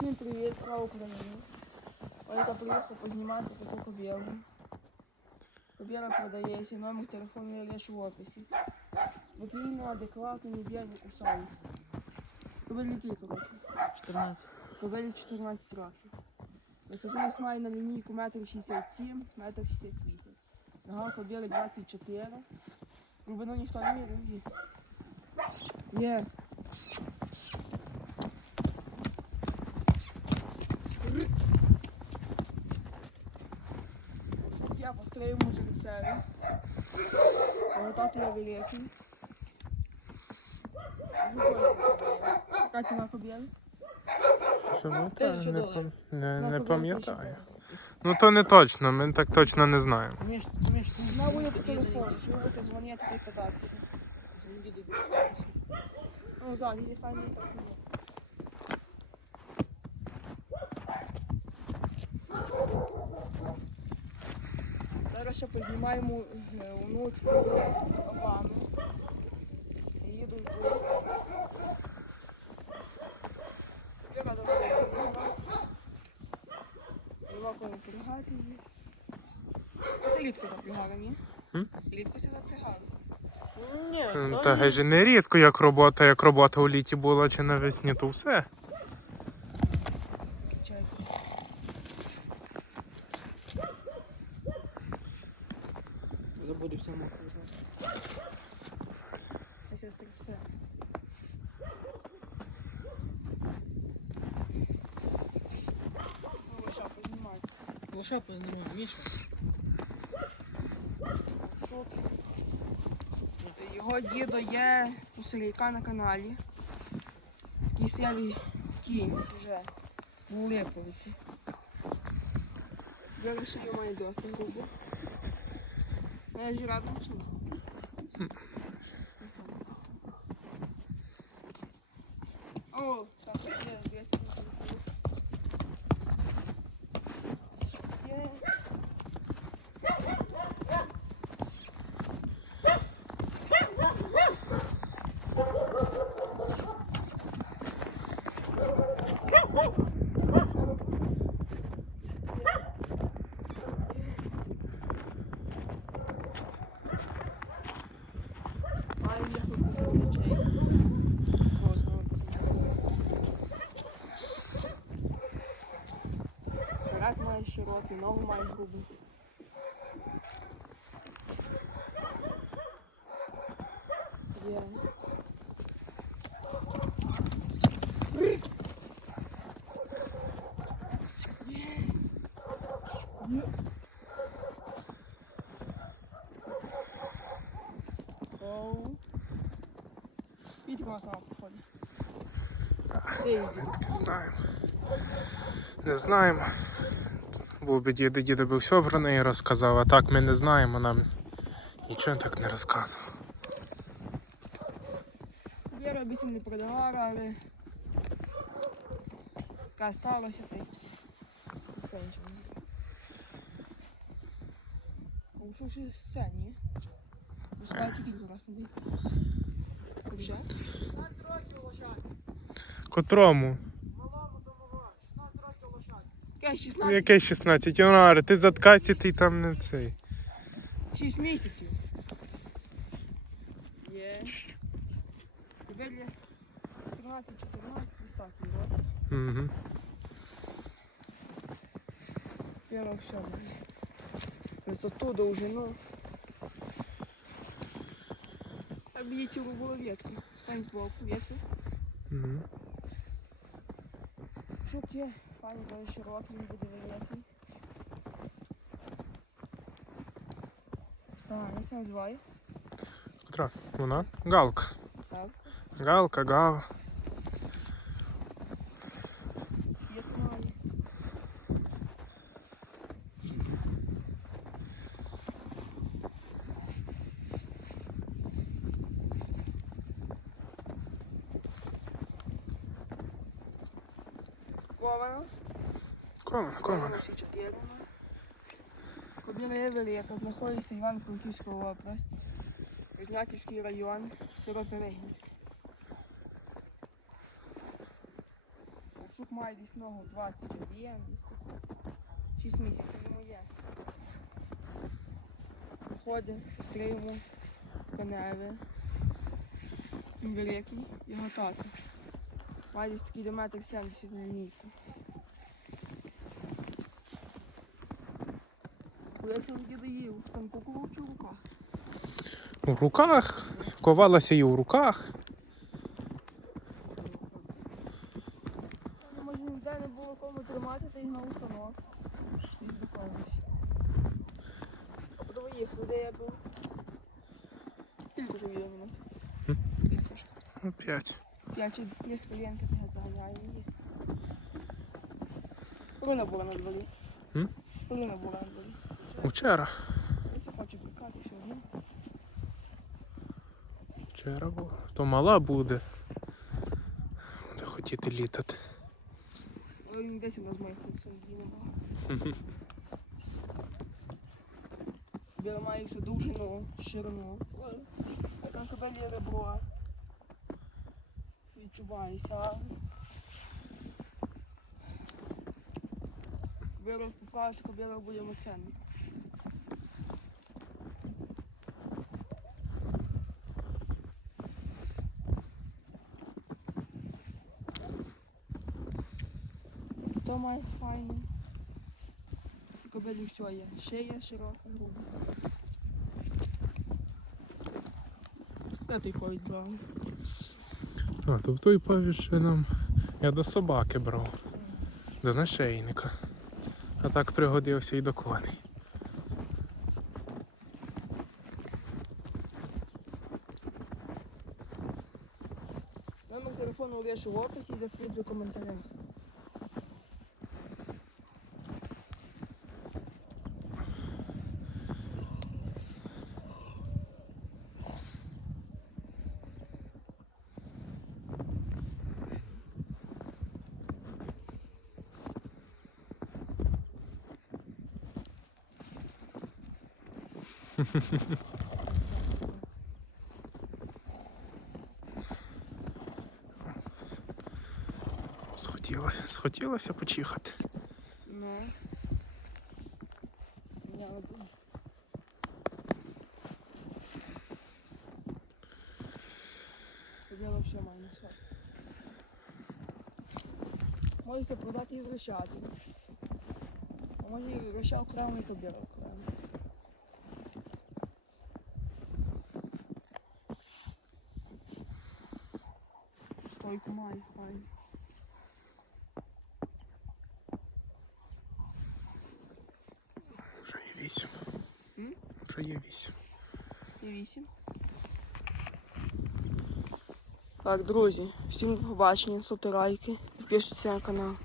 Всім привіт, слава Україні. Ольга приїхав познімати таку кобілу. Кобіла продається, номер телефону я лишу в описі. Спокійно, адекватно, не б'є, не кусає. Кобилі кілька років. 14. Кобилі 14 років. Висоту має на лінійку 1,67 м, 1,68 м. Нога кобіли 24. Глибину ніхто не міряє. Є. Я по строєвому жеребцеві. Тато я великий. Яка ціна кобіли? Чому та? Не, доларів. пам- не, не пам'ятаю. Ну то не точно, ми так точно не знаємо. Між, між тим, На вулиці телефон, чи будете дзвонити та й питатися. Ну, ззаді, нехай не так зробить. Зараз ще познімаємо е, внучку ванну. Їду в двір. Віра до мене приїхала. Нема її. Ось рідко запрягали, ні? Рідко се запрягали. Ні, Та гаже не рідко, як робота, як робота у літі була чи навесні, то все. Забуду все мокре. А сестри все. Ну, лише познімати. Лоша познімаю, Міша. Його дідо є у селяка на каналі. Такий сявий кінь вже у Липовиці. Я вирішив має досить грубо. Я ж радий чи ні? О, так, Широкий, ногу має грубу. Є. Оу. Її? Знаємо. Не знаємо. Був би діди, діди би все про неї розказав, а так ми не знаємо, нам нічого так не розказував. Віра б не продавала, але така сталося. Ну що все, ні? Пускай тільки раз не буде. Котрому? Таке 16, Яке 16 января? Ти заткайся, ти там не цей. 6 місяців. Є. Тебе 13, 14, десь так, да? Угу. Віра все має. Висоту, довжину. Б'є цілу було ветки. Стань збоку, ветки. Угу. Шук є, файний, дуже широкий, він буде великий. Вставай, як це називає? Котра? Вона? Галка. Так. Галка, гава. Комана. всі чотири. Кобіла Евелі, яка знаходиться Івано-Франківська область, Ігнатівський район, село Перегінське. Шук має десь ногу 21, десь 6 місяців йому є. Ходить, стріму, коневи. Він великий, його тато. Має десь такий до метр 70 на лінійку. Леся в діда їв, там кукуру в руках. У руках, ковалася і у руках. Ну, може ніде не було кому тримати, та й на устанок. Всі доконався. А подиви їх, де я був. Скільки вже відео минут? Хм. П'ять чи дві хвилинки заганяю її. Коли була на дворі? М? Коли була на дворі? Вчора. Я хочу пікати сьогодні. Вчора була. То мала буде. Буде хотіти літати. Він десь у нас моїх син ділимо. Біла має всю довжину, ширину. Ой, Яка кобелі ребро. Відчувається. Кобилу поправити, кобила буде оцінник. То має файно. Кобилі все є. Шия широка, груба. Де той ходить брав? А, тобто і нам. Я до собаки брав. До нашейника. А так пригодився і до коней. Номер телефону лише в описі і закріплю коментарем. Схотілося, схотілося почихати. Ну. Я одну. Поділо все має все. Можете продати і зрощати. А може і роща окремо і побіг окремо. Стойку має, хай. Вже є вісім. Вже є вісім. Є вісім. Так, друзі, всім до побачення, ставте лайки, підписуйтесь на канал.